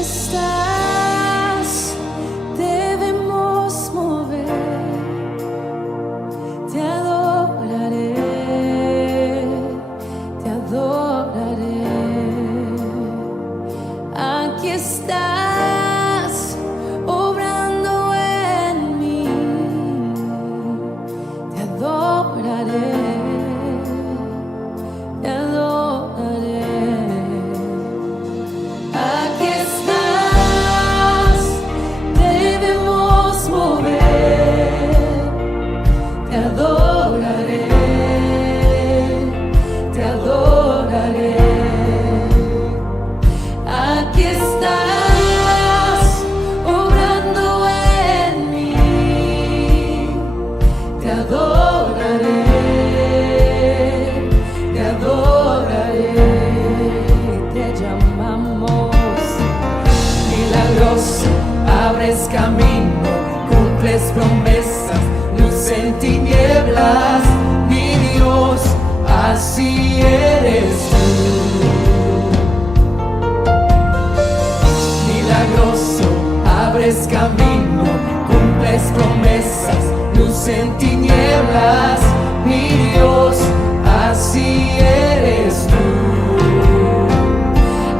estás, debemos mover. Te adoraré, te adoraré. Aquí estás, obrando en mí. Te adoraré, te adoraré. Aquí estás, debemos mover. Te adoraré, te adoraré. Aquí estás, obrando en mí. Te adoraré, te adoraré. Te llamamos milagroso, abres camino, cumples promesas, luz en tinieblas, mi Dios, así eres tú. Milagroso, abres camino, cumples promesas, luz en tinieblas, mi Dios, así eres tú.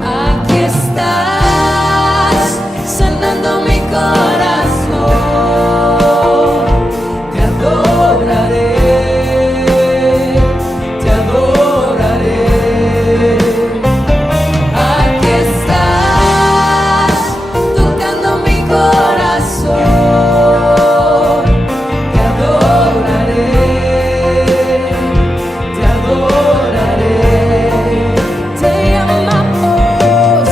Aquí estás, sanando mi corazón. Te adoraré, te adoraré. Aquí estás, tocando mi corazón. Te adoraré, te adoraré. Te llamamos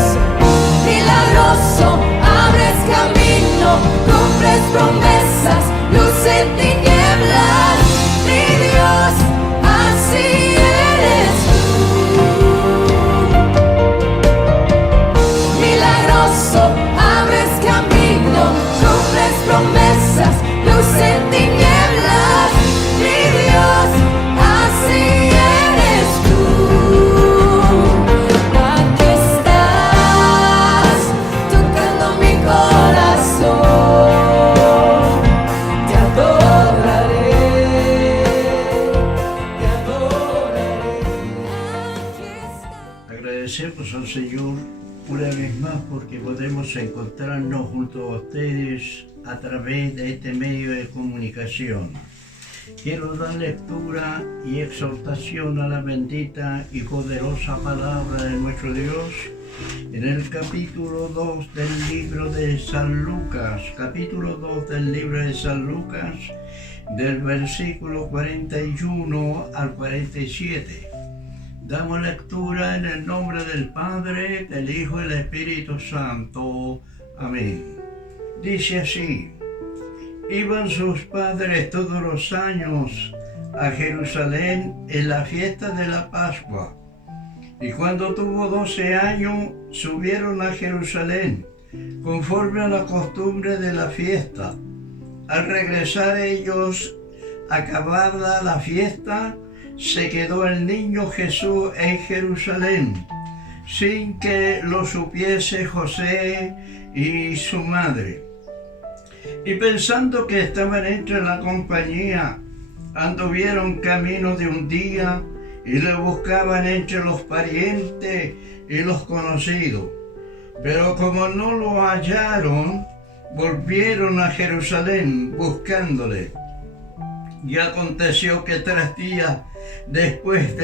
milagroso, abres camino, cumples promesas, luz en tinieblas, mi Dios, así eres tú. Milagroso, abres camino, cumples promesas, luz en tinieblas, mi Dios, así eres tú. Aquí estás, tocando mi corazón. Te adoraré, te adoraré. Aquí estás. Agradecemos al Señor una vez más porque podemos encontrarnos junto a ustedes a través de este medio de comunicación. Quiero dar lectura y exhortación a la bendita y poderosa palabra de nuestro Dios en el capítulo 2 del libro de San Lucas, capítulo 2 del libro de San Lucas, del versículo 41 al 47. Damos lectura en el nombre del Padre, del Hijo y del Espíritu Santo. Amén. Dice así: iban sus padres todos los años a Jerusalén en la fiesta de la Pascua. Y cuando tuvo 12 años, subieron a Jerusalén, conforme a la costumbre de la fiesta. Al regresar ellos, acabada la fiesta, se quedó el niño Jesús en Jerusalén, sin que lo supiese José y su madre. Y pensando que estaban entre la compañía, anduvieron camino de un día y le buscaban entre los parientes y los conocidos. Pero como no lo hallaron, volvieron a Jerusalén buscándole. Y aconteció que 3 días después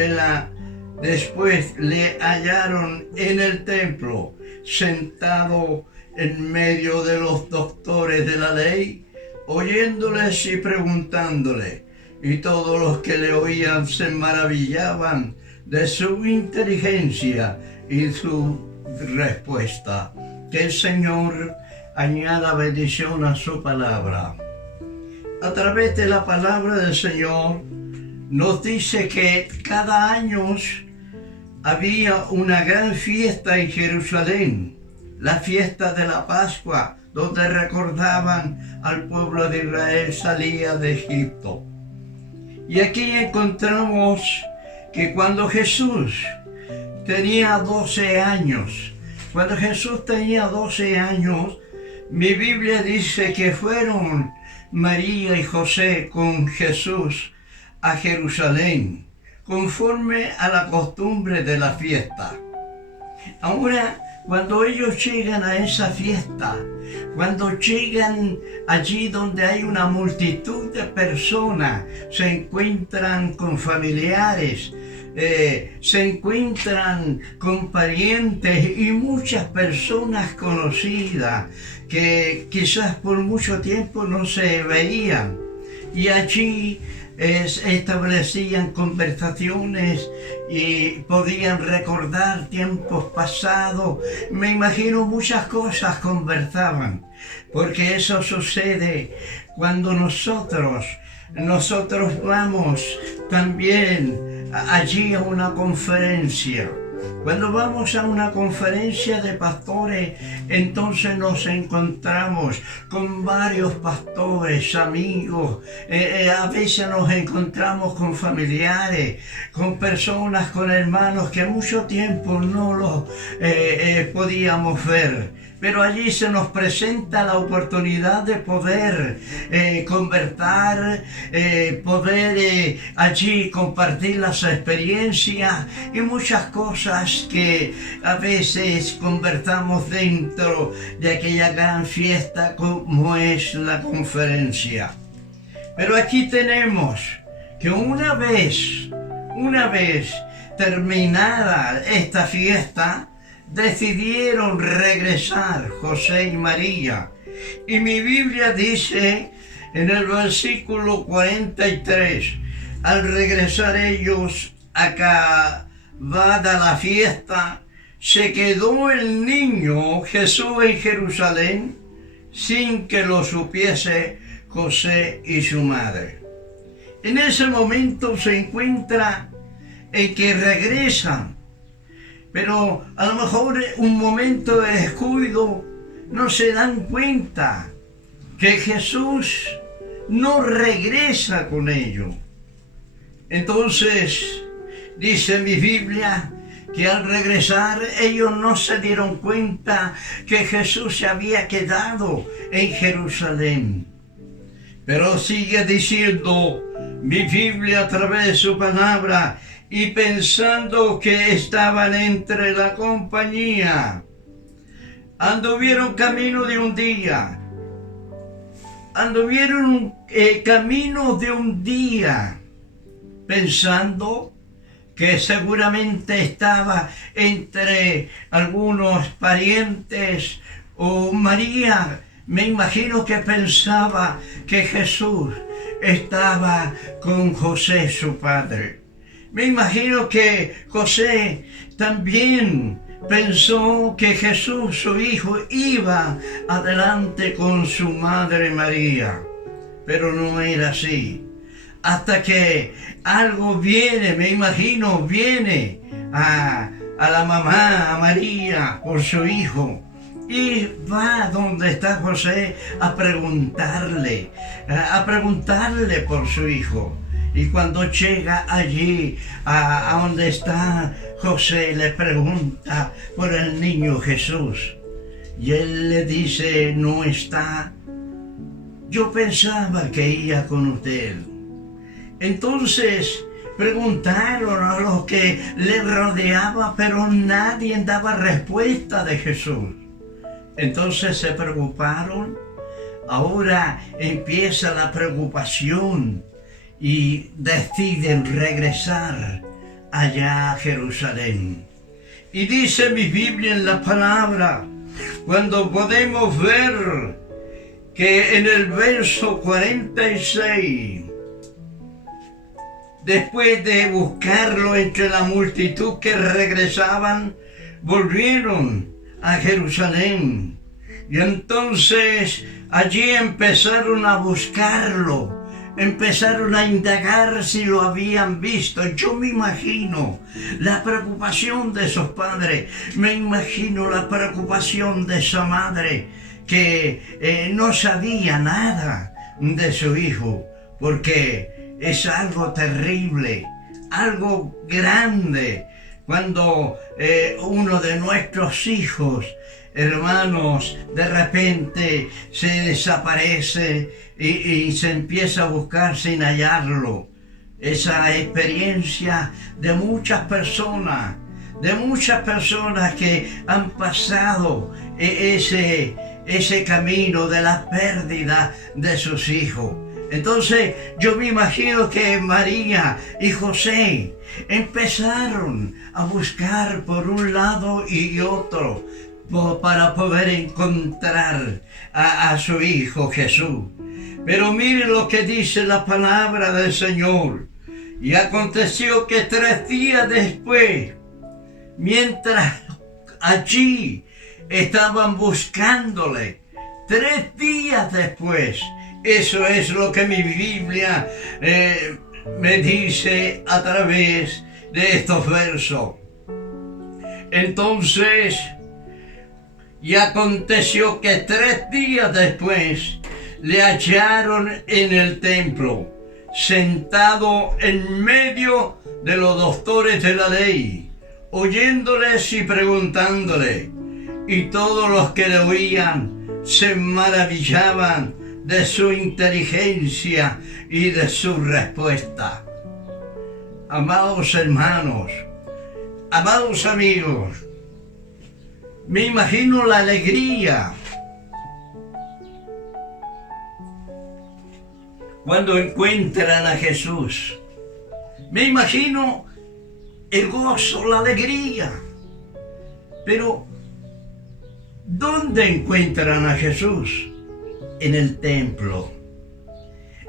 le hallaron en el templo, sentado en medio de los doctores de la ley, oyéndoles y preguntándole. Y todos los que le oían se maravillaban de su inteligencia y su respuesta. Que el Señor añada bendición a su palabra. A través de la palabra del Señor nos dice que cada año había una gran fiesta en Jerusalén, la fiesta de la Pascua, donde recordaban al pueblo de Israel salía de Egipto. Y aquí encontramos que cuando Jesús tenía 12 años, Cuando Jesús tenía 12 años, mi Biblia dice que fueron María y José con Jesús a Jerusalén, conforme a la costumbre de la fiesta. Ahora, cuando ellos llegan a esa fiesta, cuando llegan allí donde hay una multitud de personas, se encuentran con familiares, se encuentran con parientes y muchas personas conocidas que quizás por mucho tiempo no se veían. Y allí establecían conversaciones y podían recordar tiempos pasados. Me imagino muchas cosas conversaban, porque eso sucede cuando nosotros vamos también allí a una conferencia. Cuando vamos a una conferencia de pastores, entonces nos encontramos con varios pastores, amigos, a veces nos encontramos con familiares, con personas, con hermanos que mucho tiempo no los podíamos ver. Pero allí se nos presenta la oportunidad de poder conversar, poder allí compartir las experiencias y muchas cosas que a veces conversamos dentro de aquella gran fiesta como es la conferencia. Pero aquí tenemos que una vez terminada esta fiesta, decidieron regresar José y María. Y mi Biblia dice en el versículo 43, al regresar ellos acabada la fiesta, se quedó el niño Jesús en Jerusalén sin que lo supiese José y su madre. En ese momento se encuentra en que regresan, pero a lo mejor un momento de descuido no se dan cuenta que Jesús no regresa con ellos. Entonces, dice mi Biblia, que al regresar ellos no se dieron cuenta que Jesús se había quedado en Jerusalén. Pero sigue diciendo mi Biblia a través de su palabra, y pensando que estaban entre la compañía, anduvieron camino de un día, pensando que seguramente estaba entre algunos parientes, o María, me imagino que pensaba que Jesús estaba con José, su padre. Me imagino que José también pensó que Jesús, su hijo, iba adelante con su madre María, pero no era así. Hasta que algo viene, me imagino, viene a la mamá, a María, por su hijo, y va donde está José a preguntarle por su hijo. Y cuando llega allí a donde está José, le pregunta por el niño Jesús. Y él le dice, no está. Yo pensaba que iba con usted. Entonces preguntaron a los que le rodeaban, pero nadie daba respuesta de Jesús. Entonces se preocuparon. Ahora empieza la preocupación y deciden regresar allá a Jerusalén. Y dice mi Biblia en la palabra, cuando podemos ver que en el verso 46, después de buscarlo entre la multitud que regresaban, volvieron a Jerusalén. Y entonces allí empezaron a buscarlo. Empezaron a indagar si lo habían visto. Yo me imagino la preocupación de esos padres, me imagino la preocupación de esa madre que no sabía nada de su hijo, porque es algo terrible, algo grande, cuando uno de nuestros hijos, hermanos, de repente se desaparece y se empieza a buscar sin hallarlo. Esa experiencia de muchas personas que han pasado ese camino de la pérdida de sus hijos. Entonces yo me imagino que María y José empezaron a buscar por un lado y otro para poder encontrar a su hijo Jesús. Pero mire lo que dice la palabra del Señor. Y aconteció que 3 días después, mientras allí estaban buscándole, 3 días después, eso es lo que mi Biblia me dice a través de estos versos. Entonces, y aconteció que 3 días después le hallaron en el templo, sentado en medio de los doctores de la ley, oyéndoles y preguntándole, y todos los que le oían se maravillaban de su inteligencia y de su respuesta. Amados hermanos, amados amigos, me imagino la alegría cuando encuentran a Jesús. Me imagino el gozo, la alegría. Pero, ¿dónde encuentran a Jesús? En el templo.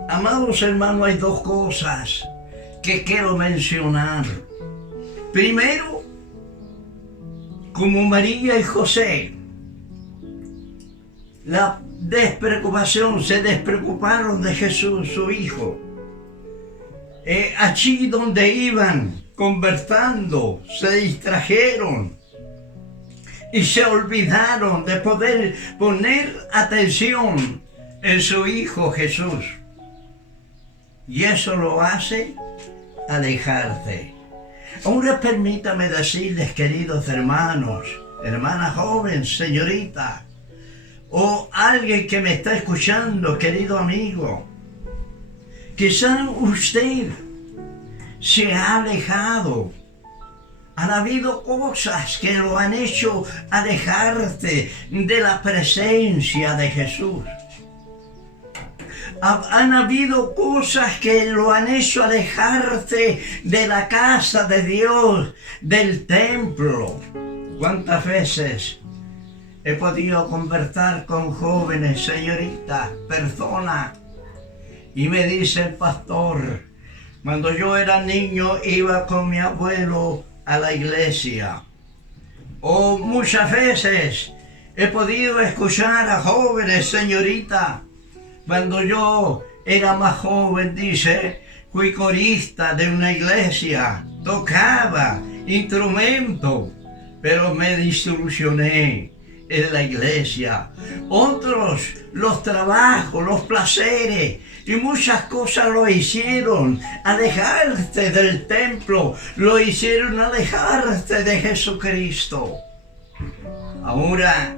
Amados hermanos, hay 2 cosas que quiero mencionar. Primero, como María y José, la despreocupación, se despreocuparon de Jesús, su hijo. Allí donde iban conversando, se distrajeron y se olvidaron de poder poner atención en su hijo Jesús. Y eso lo hace alejarse. Ahora permítame decirles, queridos hermanos, hermanas jóvenes, señorita, o alguien que me está escuchando, querido amigo, quizá usted se ha alejado. Han habido cosas que lo han hecho alejarse de la presencia de Jesús. Han habido cosas que lo han hecho alejarse de la casa de Dios, del templo. ¿Cuántas veces he podido conversar con jóvenes, señoritas, personas, y me dice el pastor, cuando yo era niño iba con mi abuelo a la iglesia? O muchas veces he podido escuchar a jóvenes, señoritas, cuando yo era más joven, dice, fui corista de una iglesia, tocaba instrumento, pero me desilusioné en la iglesia. Otros, los trabajos, los placeres y muchas cosas lo hicieron alejarse del templo, lo hicieron alejarse de Jesucristo. Ahora,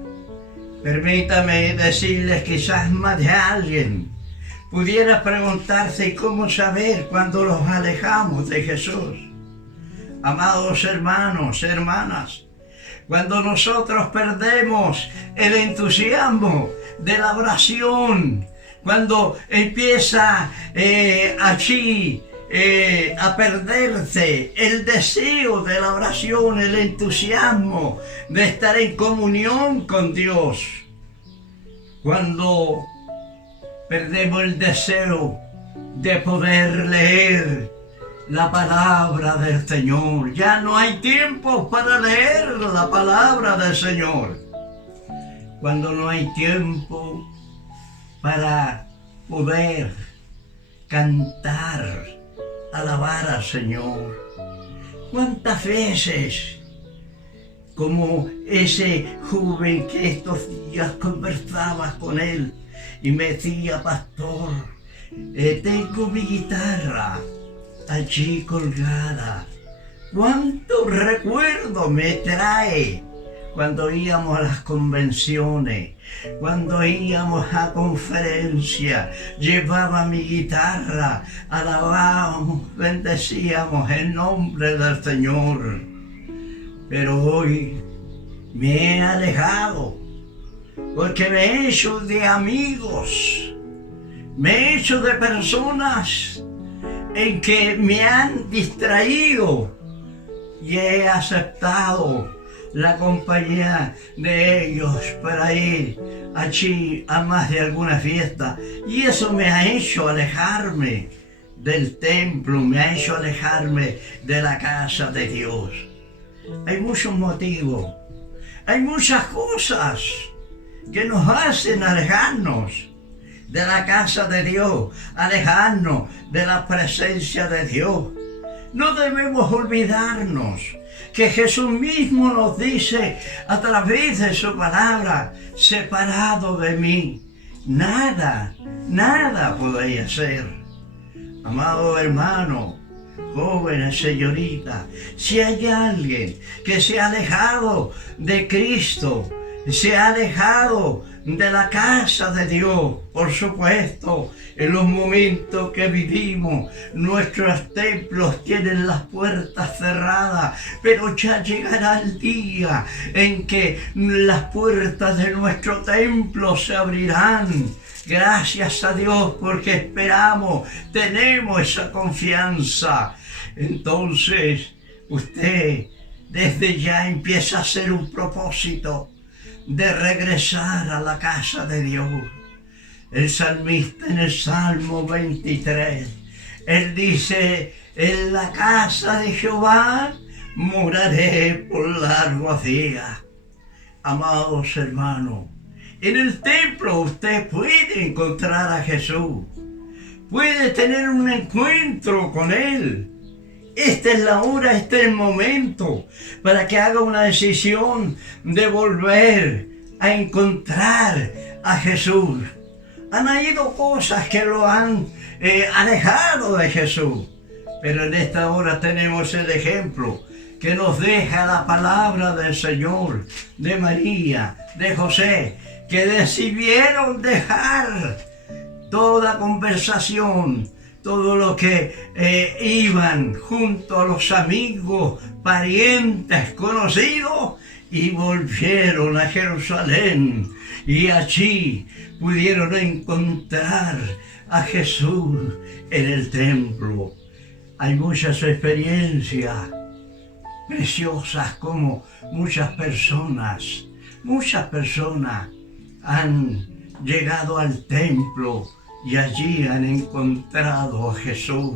permítame decirles, quizás más de alguien pudiera preguntarse cómo saber cuando los alejamos de Jesús. Amados hermanos, hermanas, cuando nosotros perdemos el entusiasmo de la oración, cuando empieza allí a perderse el deseo de la oración, el entusiasmo de estar en comunión con Dios, cuando perdemos el deseo de poder leer la palabra del Señor, ya no hay tiempo para leer la palabra del Señor, cuando no hay tiempo para poder cantar, alabar al Señor. ¿Cuántas veces, como ese joven que estos días conversaba con él y me decía, pastor, tengo mi guitarra allí colgada, cuánto recuerdo me trae cuando íbamos a las convenciones, cuando íbamos a conferencias, llevaba mi guitarra, alabábamos, bendecíamos el nombre del Señor. Pero hoy me he alejado porque me he hecho de amigos, me he hecho de personas en que me han distraído y he aceptado la compañía de ellos para ir allí a más de alguna fiesta. Y eso me ha hecho alejarme del templo, me ha hecho alejarme de la casa de Dios. Hay muchos motivos, hay muchas cosas que nos hacen alejarnos de la casa de Dios, alejarnos de la presencia de Dios. No debemos olvidarnos que Jesús mismo nos dice a través de su palabra: separado de mí, nada podéis hacer. Amado hermano, jóvenes, señoritas, si hay alguien que se ha alejado de Cristo, se ha alejado de la casa de Dios, por supuesto, en los momentos que vivimos, nuestros templos tienen las puertas cerradas, pero ya llegará el día en que las puertas de nuestro templo se abrirán. Gracias a Dios, porque esperamos, tenemos esa confianza. Entonces, usted desde ya empieza a hacer un propósito de regresar a la casa de Dios. El salmista en el Salmo 23, él dice: en la casa de Jehová moraré por largos días. Amados hermanos, en el templo usted puede encontrar a Jesús, puede tener un encuentro con Él. Esta es la hora, este es el momento para que haga una decisión de volver a encontrar a Jesús. Han habido cosas que lo han alejado de Jesús, pero en esta hora tenemos el ejemplo que nos deja la palabra del Señor, de María, de José, que decidieron dejar toda conversación, todo lo que iban junto a los amigos, parientes, conocidos, y volvieron a Jerusalén. Y allí pudieron encontrar a Jesús en el templo. Hay muchas experiencias preciosas como muchas personas han llegado al templo y allí han encontrado a Jesús.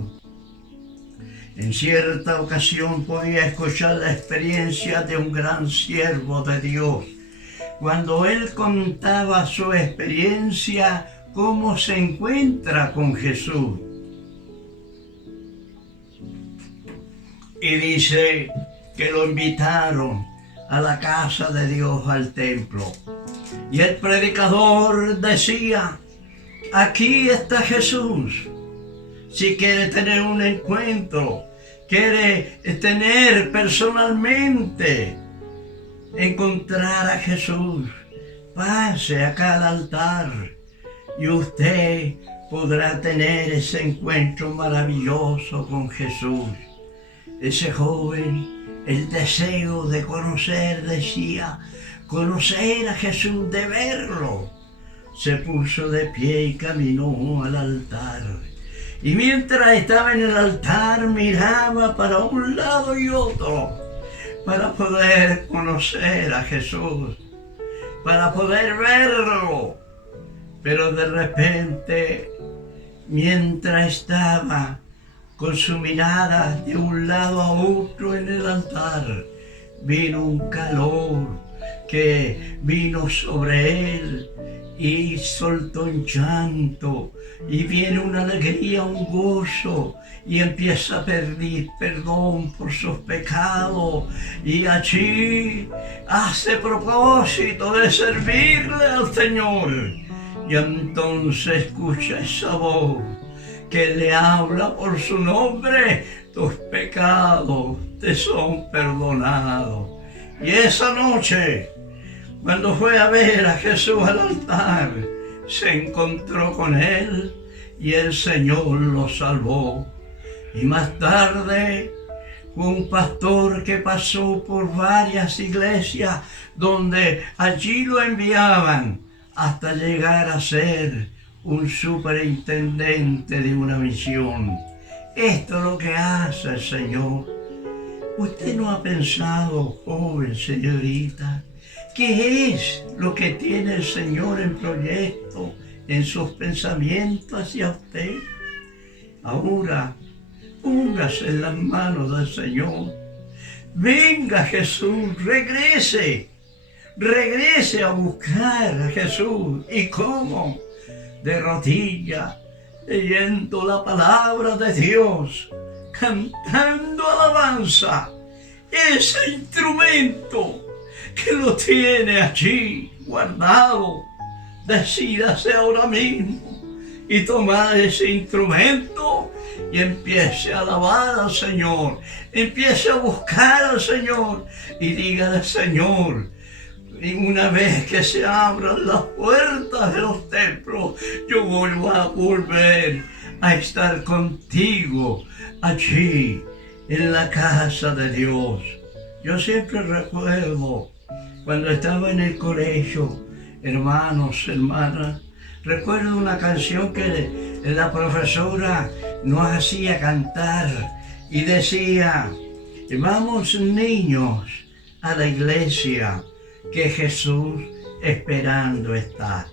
En cierta ocasión podía escuchar la experiencia de un gran siervo de Dios, cuando él contaba su experiencia, cómo se encuentra con Jesús. Y dice que lo invitaron a la casa de Dios, al templo. Y el predicador decía: aquí está Jesús. Si quiere tener un encuentro, quiere tener personalmente, encontrar a Jesús, pase acá al altar y usted podrá tener ese encuentro maravilloso con Jesús. Ese joven, el deseo de conocer, decía, conocer a Jesús, de verlo. Se puso de pie y caminó al altar. Y mientras estaba en el altar, miraba para un lado y otro, para poder conocer a Jesús, para poder verlo. Pero de repente, mientras estaba con su mirada de un lado a otro en el altar, vino un calor que vino sobre él y soltó un llanto, y viene una alegría, un gozo, y empieza a pedir perdón por sus pecados, y allí hace propósito de servirle al Señor. Y entonces escucha esa voz que le habla por su nombre: tus pecados te son perdonados. Y esa noche, cuando fue a ver a Jesús al altar, se encontró con él y el Señor lo salvó. Y más tarde, fue un pastor que pasó por varias iglesias donde allí lo enviaban hasta llegar a ser un superintendente de una misión. Esto es lo que hace el Señor. ¿Usted no ha pensado, joven, señorita, qué es lo que tiene el Señor en proyecto, en sus pensamientos hacia usted? Ahora, póngase en las manos del Señor. Venga Jesús, regrese a buscar a Jesús. ¿Y cómo? De rodillas, leyendo la palabra de Dios, cantando alabanza, ese instrumento que lo tiene allí guardado. Decídase ahora mismo y tomar ese instrumento y empiece a alabar al Señor, empiece a buscar al Señor y dígale: Señor, y una vez que se abran las puertas de los templos, yo voy a volver a estar contigo allí en la casa de Dios. Yo siempre recuerdo cuando estaba en el colegio, hermanos, hermanas, recuerdo una canción que la profesora nos hacía cantar y decía: vamos niños a la iglesia, que Jesús esperando está.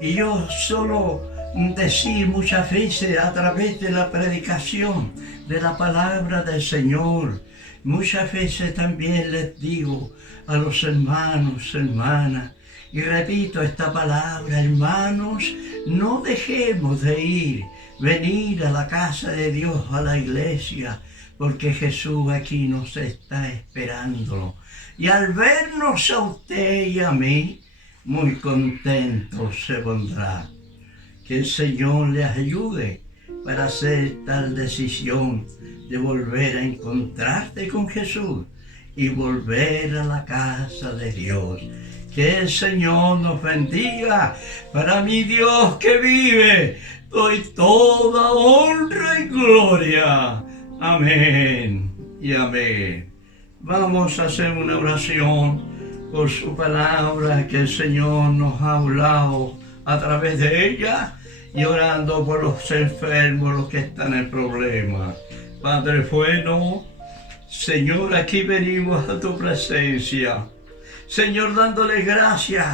Y yo solo decía muchas veces a través de la predicación de la palabra del Señor, muchas veces también les digo a los hermanos, hermanas, y repito esta palabra: hermanos, no dejemos de venir a la casa de Dios, a la iglesia, porque Jesús aquí nos está esperando. Y al vernos a usted y a mí, muy contento se pondrá. Que el Señor les ayude para hacer tal decisión de volver a encontrarte con Jesús y volver a la casa de Dios. Que el Señor nos bendiga. Para mi Dios que vive, doy toda honra y gloria. Amén y amén. Vamos a hacer una oración por su palabra que el Señor nos ha hablado a través de ella, y orando por los enfermos, los que están en problemas. Padre bueno, Señor, aquí venimos a tu presencia. Señor, dándole gracias,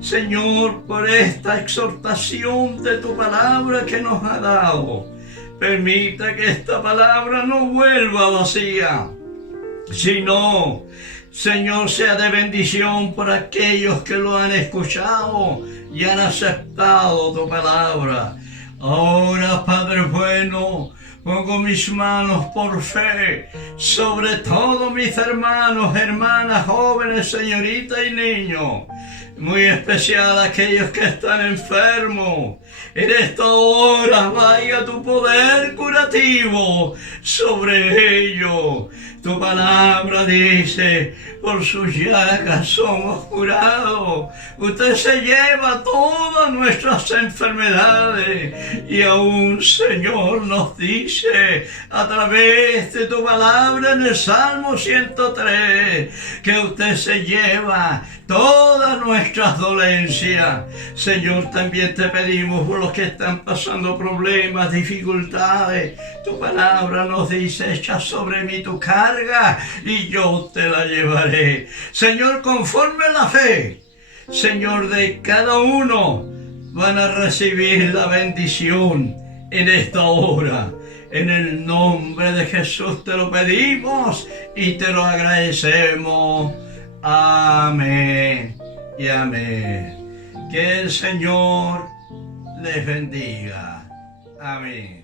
Señor, por esta exhortación de tu palabra que nos ha dado. Permita que esta palabra no vuelva vacía, sino, Señor, sea de bendición por aquellos que lo han escuchado y han aceptado tu palabra. Ahora, Padre bueno, pongo mis manos por fe sobre todos mis hermanos, hermanas, jóvenes, señoritas y niños. Muy especial aquellos que están enfermos. En esta hora vaya tu poder curativo sobre ellos. Tu palabra dice: por sus llagas somos curados. Usted se lleva todas nuestras enfermedades. Y aún, Señor, nos dice a través de tu palabra en el Salmo 103 que usted se lleva todas nuestras dolencias. Señor, también te pedimos por los que están pasando problemas, dificultades. Tu palabra nos dice: echa sobre mí tu carga y yo te la llevaré. Señor, conforme la fe, Señor, de cada uno, van a recibir la bendición en esta hora. En el nombre de Jesús te lo pedimos y te lo agradecemos. Amén y amén. Que el Señor les bendiga. Amén.